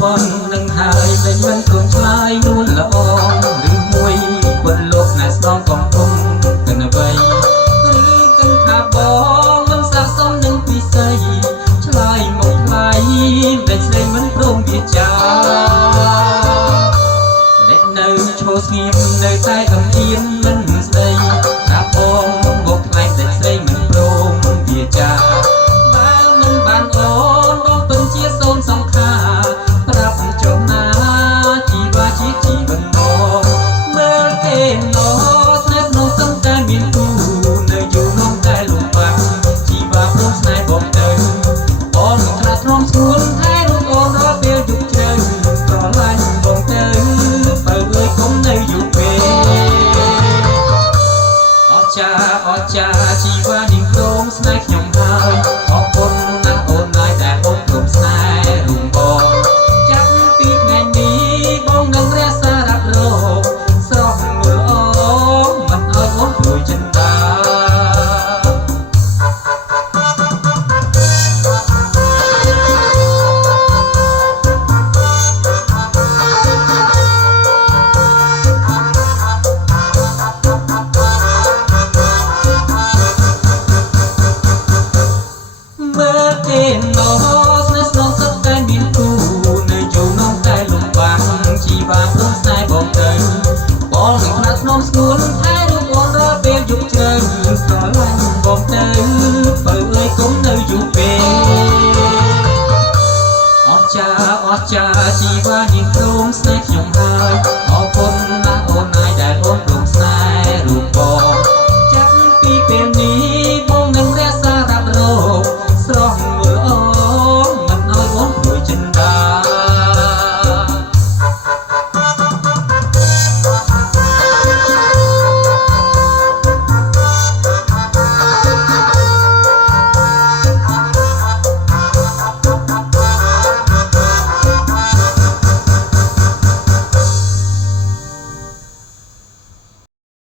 ប៉ុននឹងហើយដែលមិនព្រមឆ្លើយនួនល្អឬមួយប៉ុនលោកណែស្នងកំពុងទៅអ្វីឬគិតថាបងមិនស័ក្តិសមនឹងពិសីឆ្លើយមកថ្លៃដែលស្រីមិនព្រមវាចាដែលនៅឈរស្ងៀមនៅតែអំអៀនមិនស្ដីថាបងមកថ្លៃដែលស្រីមិនព្រមវាចាបើមិនបានអូនបងពិតជាសូនសង្ខាប្រាប់ចុះណាជីវ៉ាជាជីវិតមកមើលគេណោស្នេហ៍នោះសឹងតែមានគូនៅយូរនំតែលំបាក់ជីវ៉ាព្រមស្នេហ៍បងទៅបងត្រាស់ទ្រាំស្រួលថែរូបអូនរាល់ពេលយប់ជ្រៅស្រឡាញ់បងទៅបើអើយកុំនៅយូរពេកអស្ចារ្យជីវ៉ានាងព្រមស្នេហ៍ខ្ញុំហើយអរគុណណាស់អូនហើយដែលអូនព្រមស្នេហ៍រួមបងចាប់ពីថ្ងៃនេះបងនឹងរក្សារ៉ាប់រងស្រស់មូលអងមិនឲ្យអូនព្រួយចិនដាមើលគេណោស្នេហ៍ស្នងសឹកតែមានគូនៅយូរនំតែលំបាក់ជីវ៉ាព្រមស្នេហ៍បងទៅបងនឹងថ្នាក់ស្នំស្ងួនថែរូបអូនរាល់ពេលយប់ជ្រៅស្រឡាញ់បងទៅបើអើយកុំនៅយូរពេកអស្ចារ្យជីវ៉ានាងព្រមស្នេហ៍ខ្ញុំហើយ